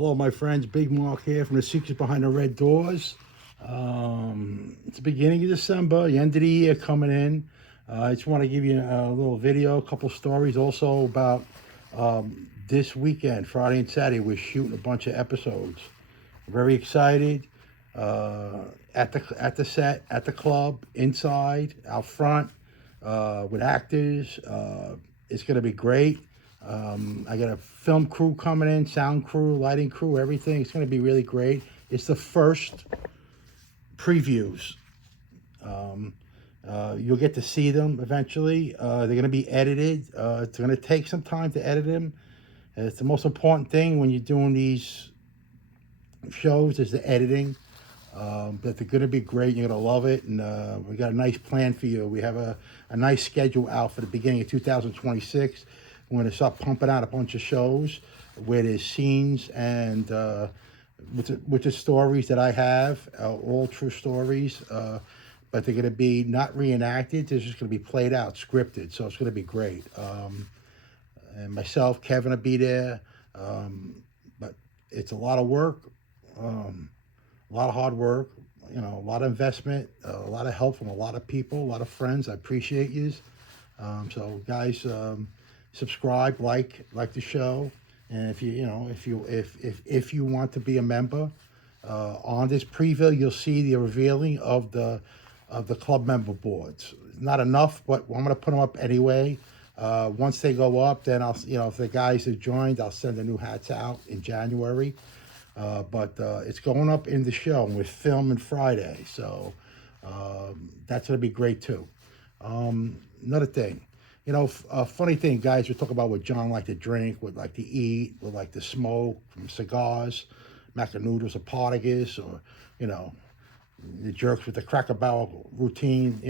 Hello, my friends. Big Mark here from the Secrets Behind the Red Doors. It's the beginning of December, the end of the year coming in. I just want to give you a little video, a couple stories also about this weekend, Friday and Saturday. We're shooting a bunch of episodes. Very excited. At the set, at the club, inside, out front, with actors. It's going to be great. I got a film crew coming in, sound crew, lighting crew, everything. It's going to be really great. It's the first previews. You'll get to see them eventually. They're going to be edited. It's going to take some time to edit them. It's the most important thing when you're doing these shows is the editing. But they're going to be great. You're going to love it. And we got a nice plan for you. We have a nice schedule out for the beginning of 2026. We're going to start pumping out a bunch of shows where there's scenes and with the stories that I have, all true stories. But they're going to be not reenacted. They're just going to be played out, scripted. So it's going to be great. And myself, Kevin will be there. But it's a lot of work. A lot of hard work, a lot of investment, a lot of help from a lot of people, a lot of friends. I appreciate you. So guys, subscribe, like the show, and if you want to be a member, on this preview you'll see the revealing of the club member boards. Not enough, but I'm going to put them up anyway. Once they go up, then I'll if the guys have joined, I'll send the new hats out in January. But it's going up in the show, and we're filming Friday, so that's going to be great too. Another thing, a funny thing, guys, we talk about what John liked to drink, would like to eat, would like to smoke, from cigars, macanudos, or Portuguese, or, the jerks with the Cracker Barrel routine,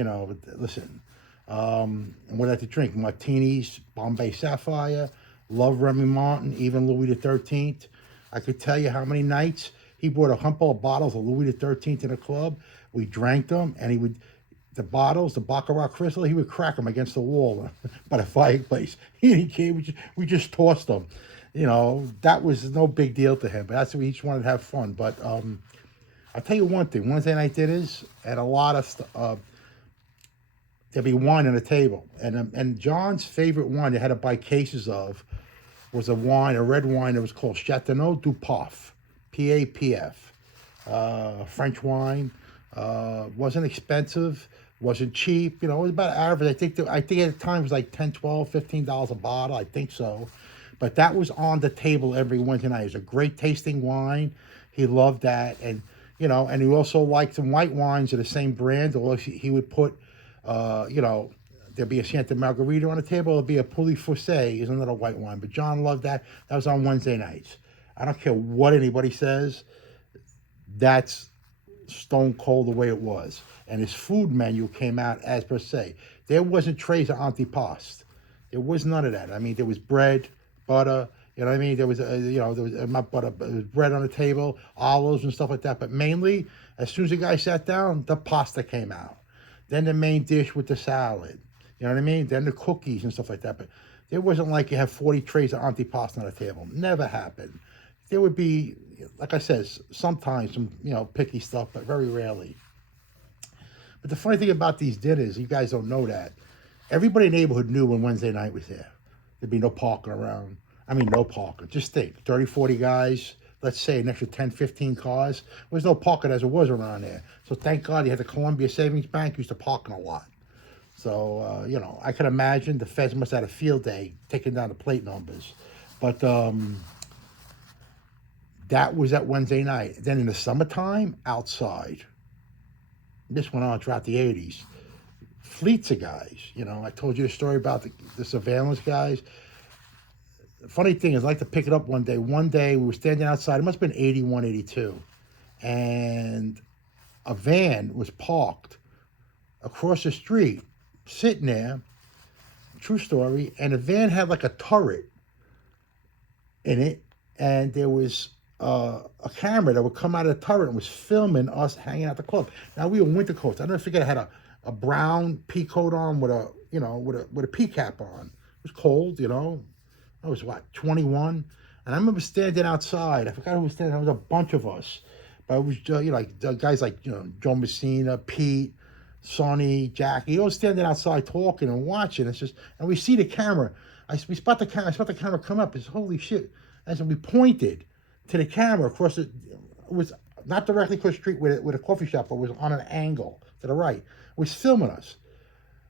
listen. And what I like to drink, martinis, Bombay Sapphire, love Remy Martin, even Louis the 13th. I could tell you how many nights he brought a couple of bottles of Louis XIII to the club. We drank them, and the bottles, the Baccarat Crystal, he would crack them against the wall by the fireplace. He didn't care. We just tossed them. That was no big deal to him. But that's what he just wanted to have fun. But I'll tell you one thing. Wednesday night dinners, and a lot of there'd be wine on the table. And John's favorite wine they had to buy cases of was a red wine that was called Chateauneuf du Pape, P-A-P-F. French wine. Wasn't expensive, wasn't cheap. It was about average. I think at the time it was like $10, $12, $15 a bottle. I think so. But that was on the table every Wednesday night. It was a great tasting wine. He loved that. And, and he also liked some white wines of the same brand. Or he would put, there'd be a Santa Margarita on the table. There'd be a Pouilly Foussé, is another white wine. But John loved that. That was on Wednesday nights. I don't care what anybody says. That's stone cold the way it was. And his food menu came out as per se. There wasn't trays of antipasto. There was none of that. I mean, there was bread, butter. You know what I mean? There was, not butter, but there was bread on the table, olives and stuff like that. But mainly, as soon as the guy sat down, the pasta came out. Then the main dish with the salad. You know what I mean? Then the cookies and stuff like that. But it wasn't like you have 40 trays of antipasto on the table. Never happened. There would be, like I said, sometimes some, picky stuff, but very rarely. But the funny thing about these dinners, you guys don't know that. Everybody in the neighborhood knew when Wednesday night was there. There'd be no parking around. I mean, no parking. Just think, 30, 40 guys, let's say an extra 10, 15 cars. There was no parking as it was around there. So thank God you had the Columbia Savings Bank used to parking a lot. So, I can imagine the feds must have had a field day taking down the plate numbers. But that was that Wednesday night. Then in the summertime, outside. This went on throughout the 80s. Fleets of guys. I told you the story about the surveillance guys. The funny thing is, I like to pick it up one day. One day, we were standing outside. It must have been 81, 82. And a van was parked across the street, sitting there. True story. And the van had like a turret in it. And there was a camera that would come out of the turret and was filming us hanging out the club. Now, we were winter coats. I never forget I had a brown pea coat on with a pea cap on. It was cold, I was 21. And I remember standing outside. I forgot who was standing. There was a bunch of us, but it was like guys like Joe Messina, Pete, Sonny, Jackie. All standing outside talking and watching. It's just, and we see the camera. We spot the camera. I spot the camera come up. It's holy shit. As we pointed to the camera across it was not directly across the street with a coffee shop, but was on an angle to the right. It was filming us.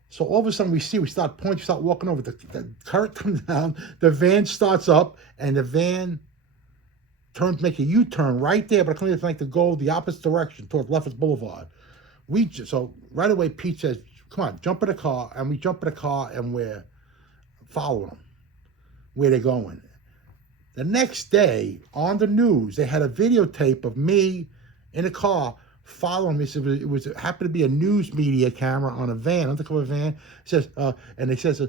So all of a sudden we start pointing, start walking over. The current comes down, the van starts up, and the van make a U-turn right there, but it's like to go the opposite direction towards Lefferts Boulevard. So right away Pete says, "Come on, jump in the car," and we jump in the car and we're following them where they're going. The next day on the news, they had a videotape of me in a car following me. So it happened to be a news media camera on a van, undercover van. It says, and they says,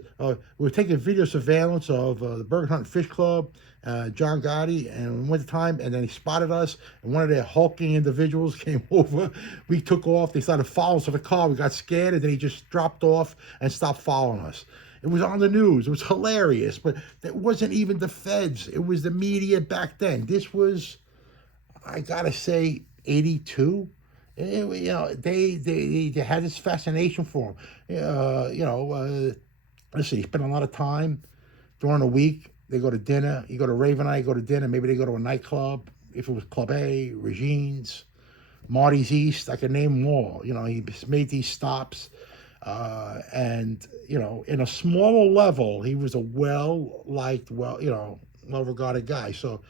we're taking video surveillance of the Burger Hunt Fish Club, John Gotti, and we went to time, and then he spotted us, and one of their hulking individuals came over. We took off. They started following us to the car. We got scared, and then he just dropped off and stopped following us. It was on the news. It was hilarious, but it wasn't even the feds. It was the media back then. This was, I gotta say, 82. They had this fascination for him. Let's see, he spent a lot of time during the week. They go to dinner. You go to Raven Eye, go to dinner. Maybe they go to a nightclub. If it was Club A, Regine's, Marty's East, I can name them all. He made these stops. And in a smaller level, he was a well-liked, well-regarded guy. So,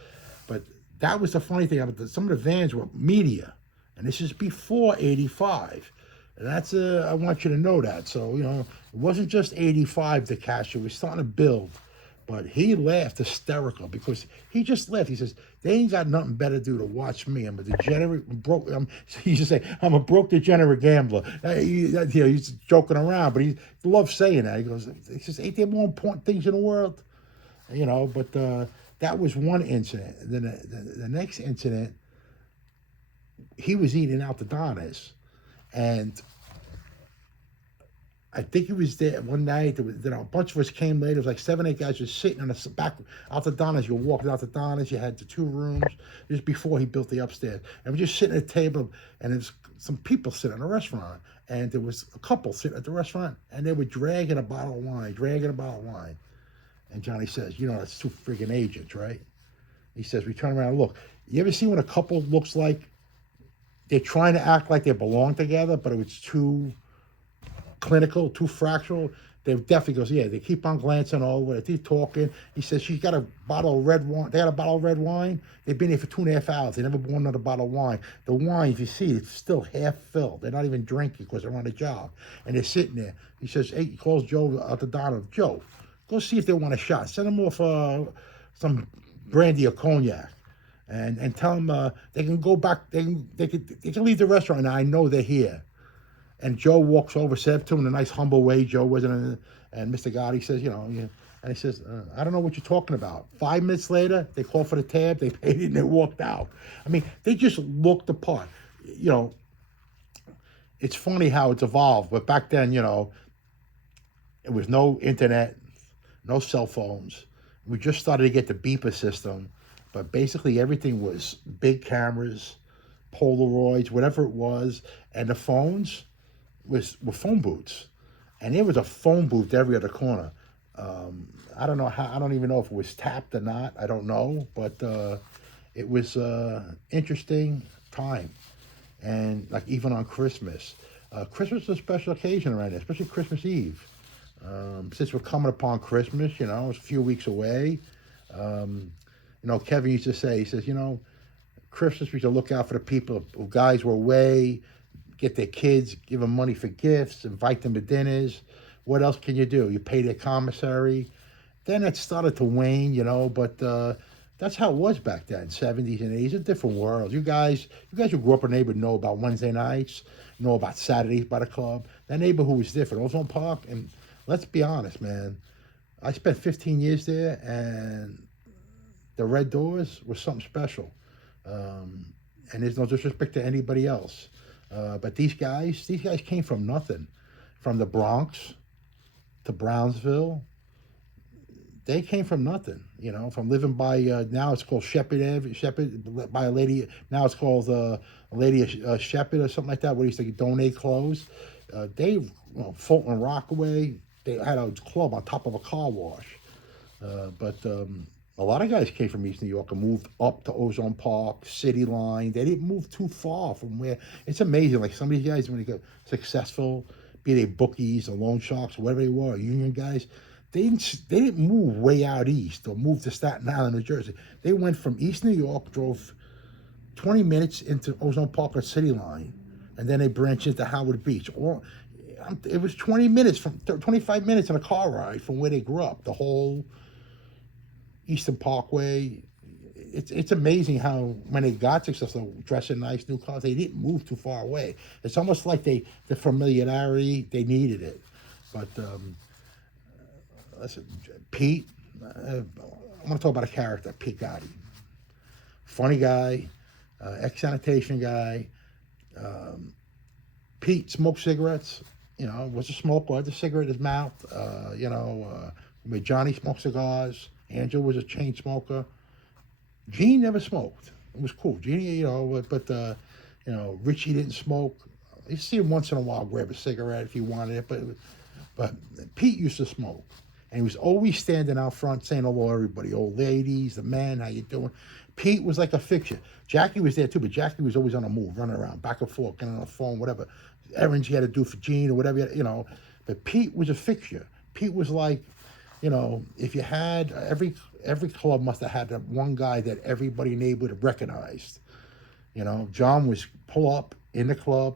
but that was the funny thing about some of the vans were media, and this is before '85. And that's I want you to know that. So it wasn't just '85 the cash; it was starting to build. But he laughed hysterical because he just laughed. He says, "They ain't got nothing better to do to watch me. I'm a degenerate, broke." He used to say, "I'm a broke degenerate gambler." He's joking around, but he loves saying that. He says, "Ain't there more important things in the world?" But that was one incident. Then the next incident, he was eating out the Donnas, and I think he was there one night. A bunch of us came later. It was like 7, 8 guys just sitting on the back out the Donnas. You walked out the Donnas. You had the 2 rooms just before he built the upstairs. And we're just sitting at a table, and there's some people sitting in a restaurant. And there was a couple sitting at the restaurant, and they were dragging a bottle of wine. And Johnny says, that's 2 freaking agents, right? He says, we turn around and look. You ever see when a couple looks like they're trying to act like they belong together, but it's too clinical, too fractional? They definitely goes, yeah, they keep on glancing over, they keep talking. He says, she's got a bottle of red wine. They got a bottle of red wine. They've been here for 2.5 hours. They never bought another bottle of wine. The wine, if you see, it's still half filled. They're not even drinking because they're on a job. And they're sitting there. He says, hey, he calls Joe out the Donald. Joe, go see if they want a shot. Send them off some brandy or cognac. And tell them they can go back. They can leave the restaurant now. I know they're here. And Joe walks over, said to him in a nice, humble way. Joe wasn't, and Mr. Gotti says, and he says, I don't know what you're talking about. 5 minutes later, they called for the tab, they paid it, and they walked out. I mean, they just looked the part. It's funny how it's evolved, but back then, it was no internet, no cell phones. We just started to get the beeper system, but basically everything was big cameras, Polaroids, whatever it was, and the phones were phone booths, and there was a phone booth every other corner. I don't know how. I don't even know if it was tapped or not. I don't know, but it was interesting time, and like even on Christmas, Christmas is a special occasion around there, especially Christmas Eve. Since we're coming upon Christmas, it's a few weeks away. Kevin used to say, he says, Christmas we should look out for the people who guys were away. Get their kids, give them money for gifts, invite them to dinners. What else can you do? You pay their commissary. Then it started to wane, but that's how it was back then, 70s and 80s. A different world. You guys who grew up in a neighborhood know about Wednesday nights, know about Saturdays by the club. That neighborhood was different. Ozone Park, and let's be honest, man. I spent 15 years there, and the Red Doors was something special. And there's no disrespect to anybody else. But these guys came from nothing. From the Bronx to Brownsville. they came from nothing, from living by, now it's called Shepherd Ave, Shepherd, by a lady, now it's called a lady Shepherd or something like that, where he used to donate clothes. They, Fulton Rockaway, they had a club on top of a car wash. But a lot of guys came from East New York and moved up to Ozone Park, City Line. They didn't move too far from where. It's amazing. Like some of these guys, when they get successful, be they bookies or loan sharks or whatever they were, union guys, they didn't move way out east or move to Staten Island, New Jersey. They went from East New York, drove 20 minutes into Ozone Park or City Line, and then they branched into Howard Beach. Or it was 20 minutes, from 25 minutes in a car ride from where they grew up. The whole Eastern Parkway. It's amazing how when they got successful, dressing nice, new cars, they didn't move too far away. It's almost like the familiarity, they needed it. But listen, Pete, I want to talk about a character, Pete Gotti. Funny guy, ex-sanitation guy. Pete smoked cigarettes, was a smoker, had the cigarette in his mouth. With Johnny smoked cigars. Angel was a chain smoker. Gene never smoked. It was cool. Gene, but Richie didn't smoke. You see him once in a while grab a cigarette if he wanted it, but Pete used to smoke. And he was always standing out front saying hello to everybody, old ladies, the men, how you doing? Pete was like a fixture. Jackie was there too, but Jackie was always on the move, running around, back and forth, getting on the phone, whatever. Errands he had to do for Gene or whatever, But Pete was a fixture. Pete was like, if you had every club must have had that one guy that everybody in the neighborhood recognized. John was pull up in the club,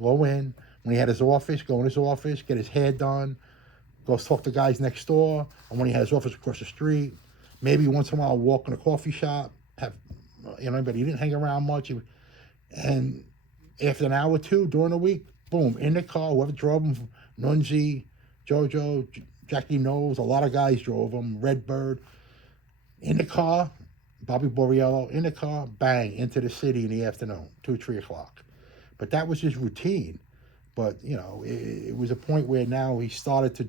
go in. When he had his office, go in his office, get his hair done, go talk to guys next door. And when he had his office across the street, maybe once in a while walk in a coffee shop, but he didn't hang around much. And after an hour or two during the week, boom, in the car, whoever drove him, Nunzi, Jojo, Jackie knows, a lot of guys drove him, Redbird, in the car, Bobby Borriello, in the car, bang, into the city in the afternoon, 2, 3 o'clock. But that was his routine. But, it was a point where now he started to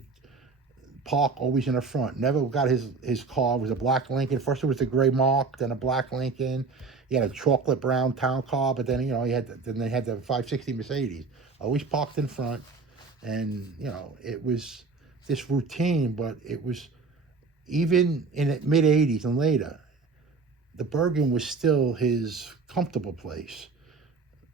park always in the front. Never got his car. It was a black Lincoln. First it was the gray Mark, then a black Lincoln. He had a chocolate brown town car, but then, they had the 560 Mercedes. Always parked in front. And, it was this routine, but it was, even in the mid-'80s and later, the Bergen was still his comfortable place.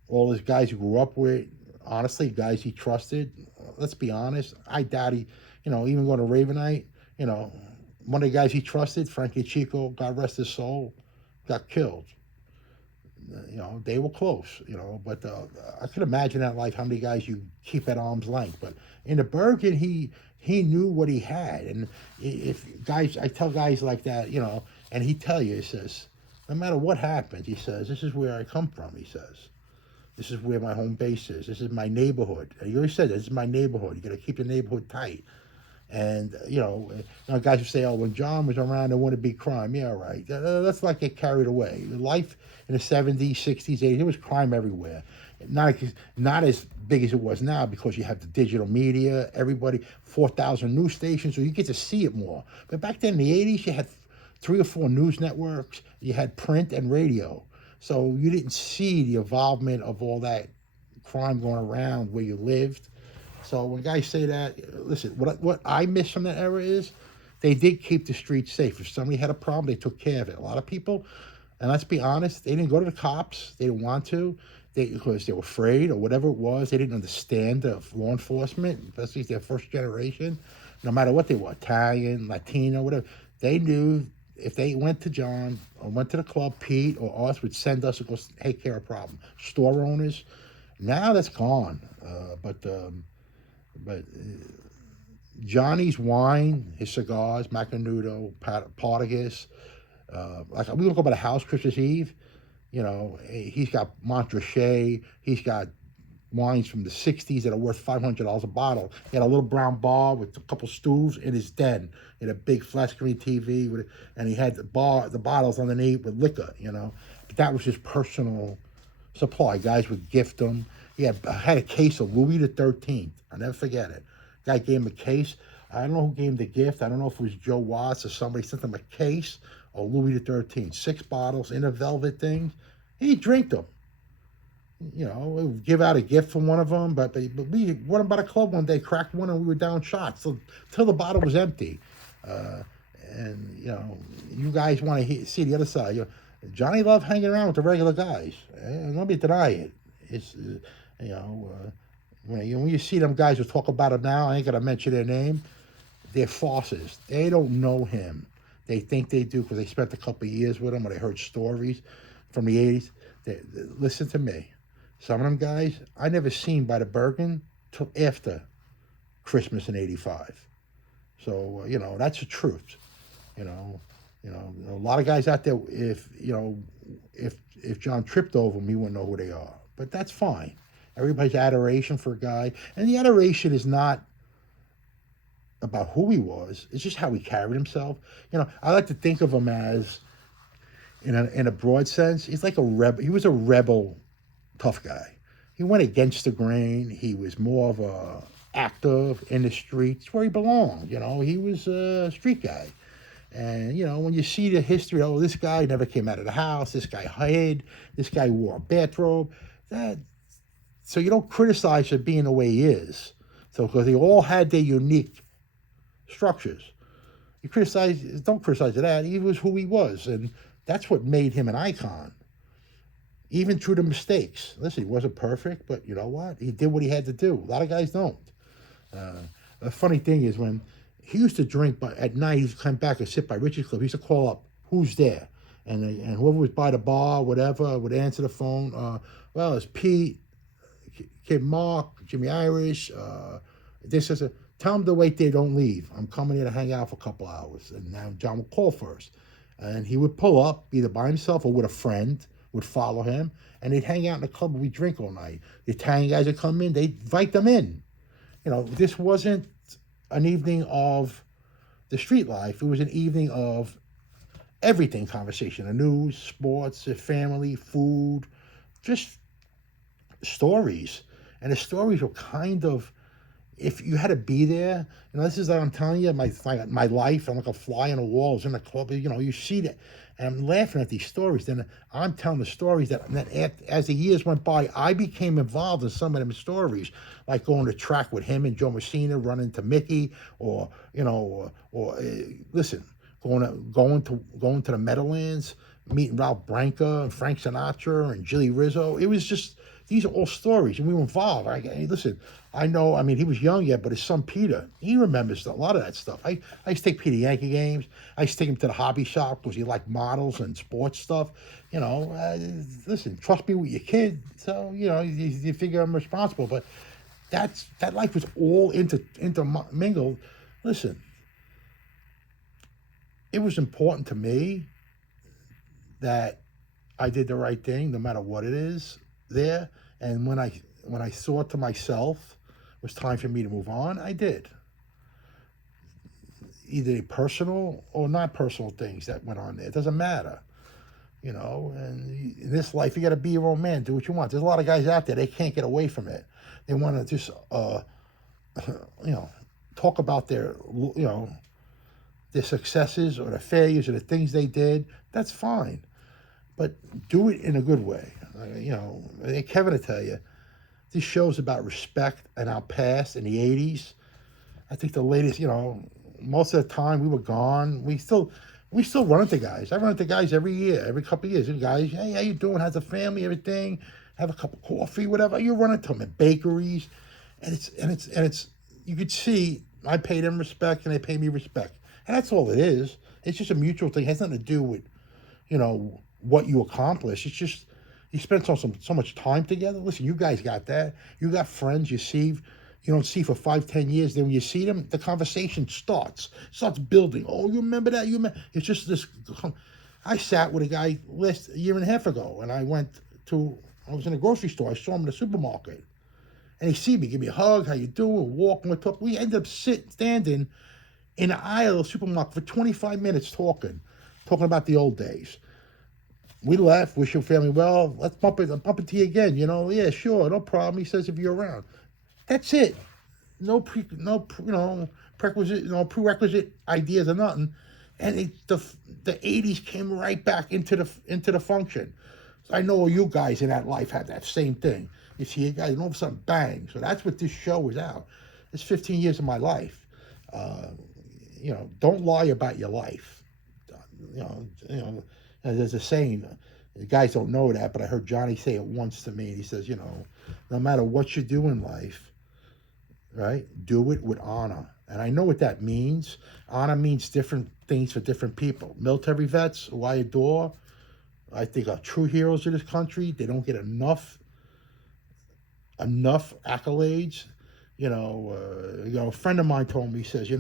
All his guys he grew up with, honestly, guys he trusted. Let's be honest. I doubt he, even going to Ravenite, one of the guys he trusted, Frankie Chico, God rest his soul, got killed. They were close, but I could imagine that life, how many guys you keep at arm's length. But in the Bergen, he knew what he had. And if guys, I tell guys like that, and he tell you, he says, no matter what happens, he says, this is where I come from, he says. This is where my home base is. This is my neighborhood. And he always said, this is my neighborhood. You got to keep the neighborhood tight. And, guys who say, oh, when John was around, there wouldn't be crime. Yeah, right. Let's not get carried away. Life in the 70s, 60s, 80s, there was crime everywhere. Not as big as it was now, because you have the digital media, everybody, 4,000 news stations, so you get to see it more. But back then in the 80s, you had 3 or 4 news networks. You had print and radio. So you didn't see the involvement of all that crime going around where you lived. So when guys say that, listen, what I miss from that era is they did keep the streets safe. If somebody had a problem, they took care of it. A lot of people, and let's be honest, they didn't go to the cops. They didn't want to, because they were afraid or whatever it was. They didn't understand the law enforcement, especially their first generation. No matter what they were, Italian, Latino, whatever, they knew if they went to John or went to the club, Pete or us would send us to go take care of a problem. Store owners, now that's gone. But Johnny's wine, his cigars, Macanudo, Partagas, like we look up at a house Christmas Eve, he's got Montrachet, he's got wines from the 60s that are worth $500 a bottle. He had a little brown bar with a couple stools in his den, in a big flat screen TV, and he had the bottles underneath with liquor, But that was his personal supply. Guys would gift him. He had a case of Louis the 13th. I'll never forget it. Guy gave him a case. I don't know who gave him the gift. I don't know if it was Joe Watts or somebody sent him a case of Louis the 13th, 6 bottles in a velvet thing. He drank them. You know, we would give out a gift for one of them, but we went about a club one day, cracked one, and we were down shots till the bottle was empty. Uh, and you know, you guys want to see the other side. You know, Johnny loved hanging around with the regular guys. Nobody deny it. It's you know, when you see them guys who talk about him now, I ain't gonna mention their name. They're farces. They don't know him. They think they do because they spent a couple of years with him, or they heard stories from the '80s. Listen to me. Some of them guys I never seen by the Bergen till after Christmas in '85. So you know that's the truth. You know, a lot of guys out there. If John tripped over them, he wouldn't know who they are. But that's fine. Everybody's adoration for a guy, and the adoration is not about who he was. It's just how he carried himself. You know, I like to think of him as, in a broad sense, he's like a rebel. He was a rebel, tough guy. He went against the grain. He was more of a active in the streets where he belonged. You know, he was a street guy. And, you know, when you see the history, oh, this guy never came out of the house, this guy hid, this guy wore a bathrobe, so you don't criticize him being the way he is. So, because they all had their unique structures. Don't criticize that. He was who he was, and that's what made him an icon. Even through the mistakes. Listen, he wasn't perfect, but you know what? He did what he had to do. A lot of guys don't. The funny thing is when he used to drink, but at night he'd come back and sit by Richie's Club. He used to call up, who's there? And whoever was by the bar, whatever, would answer the phone. Well, it's Pete, Kid Mark, Jimmy Irish, this is a, tell them to wait there, don't leave. I'm coming here to hang out for a couple hours. And now John would call first. And he would pull up, either by himself or with a friend, would follow him, and they'd hang out in the club and we'd drink all night. The Italian guys would come in, they'd invite them in. You know, this wasn't an evening of the street life. It was an evening of everything conversation, the news, sports, the family, food, just stories. And the stories were kind of, if you had to be there, you know, this is what I'm telling you, my life, I'm like a fly on the walls in the club, you know, you see that, and I'm laughing at these stories, then I'm telling the stories that as the years went by, I became involved in some of them stories, like going to track with him and Joe Messina, running to Mickey, or, you know, listen, going to the Meadowlands, meeting Ralph Branca and Frank Sinatra and Jilly Rizzo. It was just, these are all stories, and we were involved. Listen, I know, I mean, he was young yet, but his son Peter, he remembers a lot of that stuff. I used to take Peter Yankee games. I used to take him to the hobby shop because he liked models and sports stuff. You know, listen, trust me with your kid. So, you know, you figure I'm responsible. But that life was all intermingled. Listen, it was important to me that I did the right thing, no matter what it is there. And when I saw to myself it was time for me to move on, I did. Either personal or not personal things that went on there. It doesn't matter. You know, and in this life, you got to be your own man. Do what you want. There's a lot of guys out there, they can't get away from it. They want to just, you know, talk about their, you know, their successes or their failures or the things they did. That's fine. But do it in a good way. You know, Kevin will tell you, this show's about respect and our past in the 80s. I think the latest, you know, most of the time we were gone. We still run into guys. I run into guys every year, every couple of years. And guys, hey, how you doing? How's the family? Everything? Have a cup of coffee, whatever. You run into them at bakeries, and it's. You could see I pay them respect, and they pay me respect, and that's all it is. It's just a mutual thing. It has nothing to do with, you know, what you accomplish. It's just you spend so much time together. Listen, you guys got that. You got friends you don't see for 5-10 years. Then when you see them, the conversation starts building. Oh, you remember that? It's just this. I sat with a guy a year and a half ago, and I was in a grocery store. I saw him in the supermarket, and he see me, give me a hug. How you doing? Walking, we ended up standing in the aisle of the supermarket for 25 minutes talking about the old days. We left, wish your family well. Let's bump into you again. You know, yeah, sure, no problem. He says if you're around. That's it. prerequisite ideas or nothing, and the '80s came right back into the function. So I know you guys in that life had that same thing. You see a guy, and all of a sudden, bang. So that's what this show is out. It's 15 years of my life. Uh, don't lie about your life. There's a saying. The guys don't know that, but I heard Johnny say it once to me. He says, no matter what you do in life, right, do it with honor. And I know what that means. Honor means different things for different people. Military vets, who I adore, I think are true heroes of this country. They don't get enough accolades. A friend of mine told me, he says,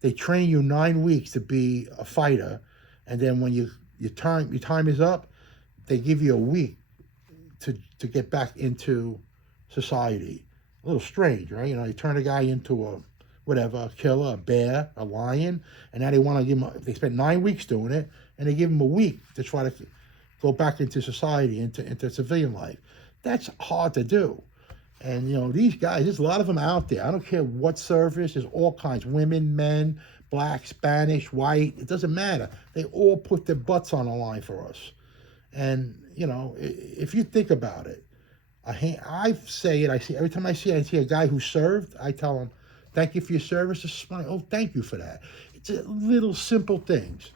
they train you 9 weeks to be a fighter, and then when your time is up, they give you a week to get back into society. A little strange, right? You turn a guy into a killer, a bear, a lion, and now they want to give him. They spent 9 weeks doing it, and they give him a week to try to go back into society, into civilian life. That's hard to do. And these guys, there's a lot of them out there. I don't care what service. There's all kinds: women, men, black, Spanish, white. It doesn't matter. They all put their butts on the line for us. And if you think about it, I say it. I see every time I see a guy who served. I tell him, "Thank you for your service." Just smile. Oh, thank you for that. It's a little simple things.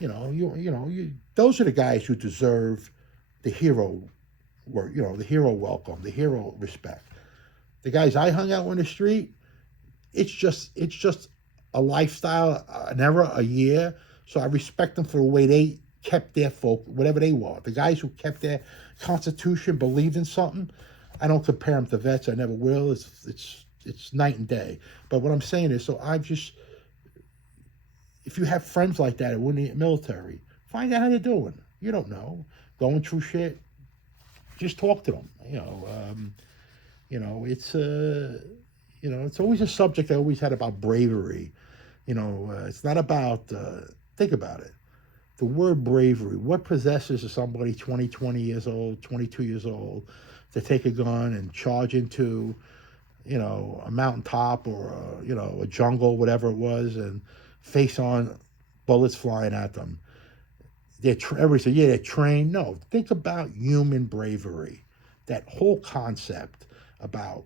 Those are the guys who deserve the hero work. The hero welcome, the hero respect. The guys I hung out on the street, it's just a lifestyle, an era, a year. So I respect them for the way they kept their folk, whatever they were. The guys who kept their constitution, believed in something. I don't compare them to vets. I never will. It's night and day. But what I'm saying is, if you have friends like that in the military, find out how they're doing. You don't know, going through shit. Just talk to them. It's always a subject I always had about bravery. It's not about. Think about it. The word bravery. What possesses somebody 20 years old, 22 years old, to take a gun and charge into, a mountaintop or a jungle, whatever it was, and face on bullets flying at them. Everybody said, yeah, they're trained. No, think about human bravery. That whole concept about,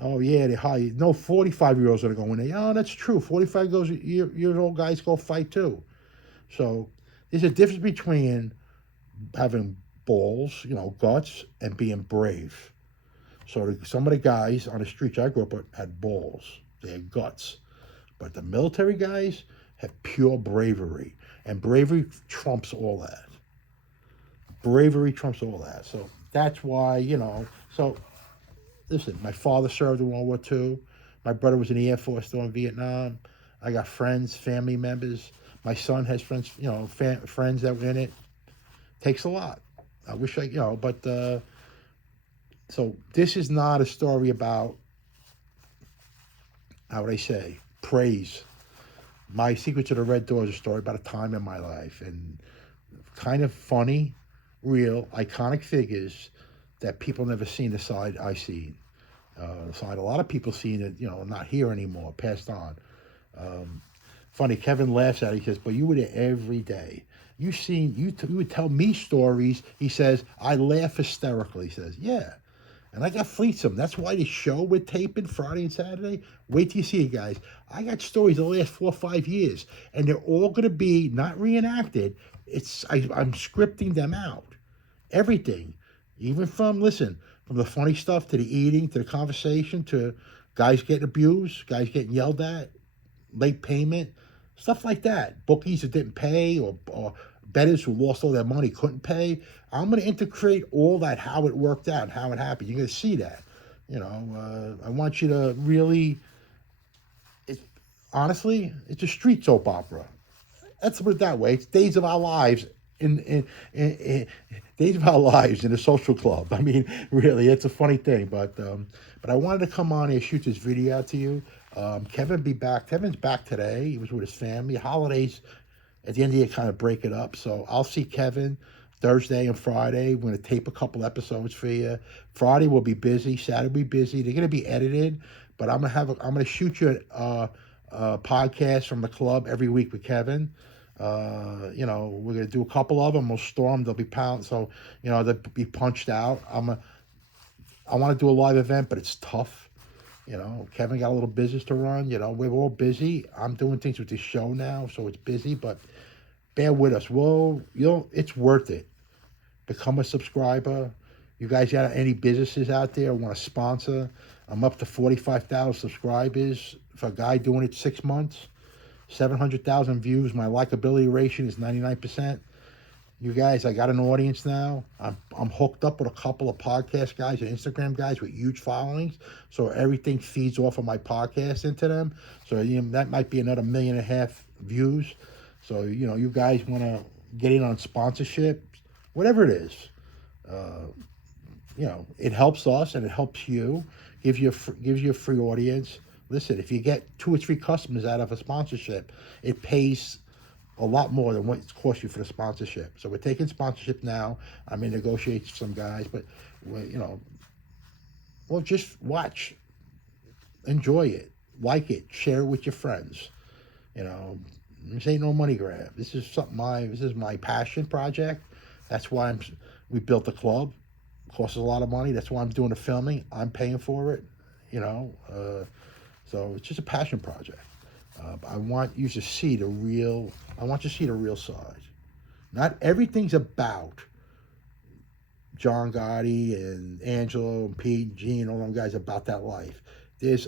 oh, yeah, they hire. No 45-year-olds are going in there. Oh, that's true. 45 years old guys go fight too. So there's a difference between having balls, guts, and being brave. So some of the guys on the streets I grew up with had balls. They had guts. But the military guys have pure bravery. And bravery trumps all that. Bravery trumps all that. So that's why, So, listen, my father served in World War II. My brother was in the Air Force during Vietnam. I got friends, family members. My son has friends, friends that were in it. Takes a lot. I wish so this is not a story about, how would I say, praise. My Secret to the Red Door is a story about a time in my life, and kind of funny, real, iconic figures that people never seen the side I seen. The side a lot of people seen it, not here anymore, passed on. Funny, Kevin laughs at it. He says, but you were there every day. You would tell me stories. He says, I laugh hysterically. He says, yeah. And I got fleetsome. That's why the show we're taping Friday and Saturday. Wait till you see it, guys. I got stories the last 4 or 5 years, and they're all going to be not reenacted. I'm scripting them out. Everything, even from the funny stuff to the eating to the conversation to guys getting abused, guys getting yelled at, late payment, stuff like that. Bookies that didn't pay or bettors who lost all their money couldn't pay. I'm going to integrate all that, how it worked out, how it happened. You're going to see that. I want you to really, honestly, it's a street soap opera. Let's put it that way. It's Days of Our Lives in Days of Our Lives in a social club. I mean, really, it's a funny thing. But I wanted to come on and shoot this video out to you. Kevin be back. Kevin's back today. He was with his family. Holidays at the end of the year kind of break it up. So I'll see Kevin Thursday and Friday. We're going to tape a couple episodes for you. Friday will be busy. Saturday will be busy. They're going to be edited, But I'm gonna shoot you a podcast from the club every week with Kevin. We're gonna do a couple of them. We'll store them. They'll be pound. So they'll be punched out. I want to do a live event, but it's tough. Kevin got a little business to run. We're all busy. I'm doing things with this show now, so it's busy. But bear with us. It's worth it. Become a subscriber. You guys got any businesses out there want to sponsor? I'm up to 45,000 subscribers for a guy doing it 6 months. 700,000 views. My likability ratio is 99%. You guys, I got an audience now. I'm hooked up with a couple of podcast guys and Instagram guys with huge followings. So everything feeds off of my podcast into them. So that might be another 1.5 million views. So you guys want to get in on sponsorship, whatever it is. It helps us and it helps you. Gives you a free audience. Listen, if you get 2 or 3 customers out of a sponsorship, it pays a lot more than what it's cost you for the sponsorship. So we're taking sponsorship now. I'm in negotiations with some guys, but just watch, enjoy it, like it, share it with your friends. This ain't no money grab. This is my passion project. That's why we built the club. It costs us a lot of money. That's why I'm doing the filming. I'm paying for it. So it's just a passion project. I want you to see the real. I want you to see the real side. Not everything's about John Gotti and Angelo and Pete and Gene and all them guys about that life. There's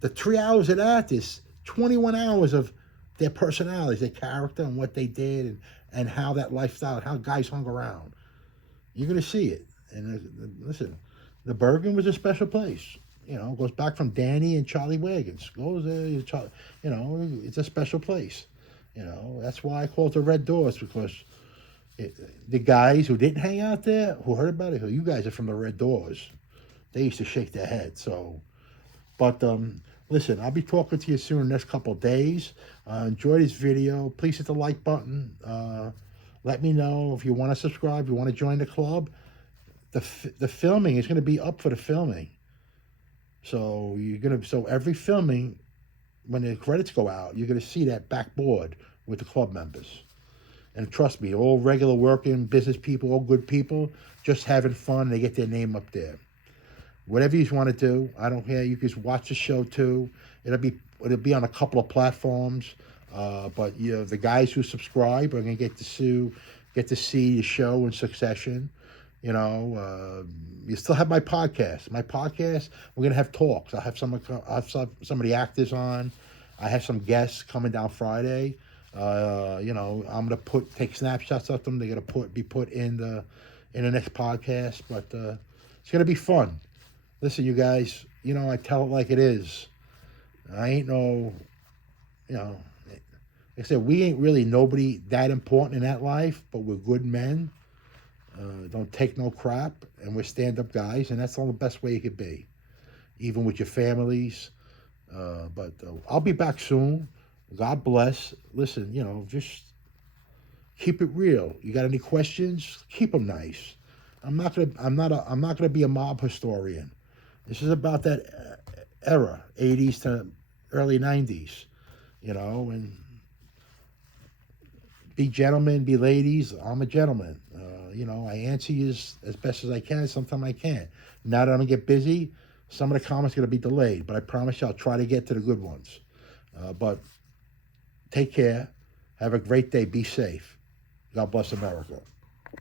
the 3 hours of that. There's 21 hours of their personalities, their character, and what they did, and how that lifestyle, how guys hung around. You're gonna see it. And listen, the Bergen was a special place. Goes back from Danny and Charlie Wagons. It's a special place. That's why I call it the Red Doors, because the guys who didn't hang out there, who heard about it, you guys are from the Red Doors. They used to shake their head. But listen, I'll be talking to you soon in the next couple of days. Enjoy this video. Please hit the like button. Let me know if you want to subscribe, if you want to join the club. The filming is going to be up for the filming. So every filming, when the credits go out, you're gonna see that backboard with the club members. And trust me, all regular working business people, all good people, just having fun. They get their name up there. Whatever you want to do, I don't care. You can just watch the show too. It'll be on a couple of platforms. But the guys who subscribe are gonna get to see the show in succession. You still have my podcast. My podcast, we're gonna have talks. I have some of the actors on. I have some guests coming down Friday. I'm gonna take snapshots of them. They're gonna be put in the next podcast. But it's gonna be fun. Listen, you guys. I tell it like it is. I ain't no. Like I said, we ain't really nobody that important in that life, but we're good men. Don't take no crap, and we're stand-up guys, and that's all the best way you could be, even with your families. But I'll be back soon. God bless. Listen, just keep it real. You got any questions? Keep them nice. I'm not gonna be a mob historian. This is about that era, 80s to early 90s. And be gentlemen, be ladies. I'm a gentleman. I answer you as best as I can. Sometimes I can't. Now that I'm going to get busy, some of the comments are going to be delayed. But I promise you I'll try to get to the good ones. But take care. Have a great day. Be safe. God bless America.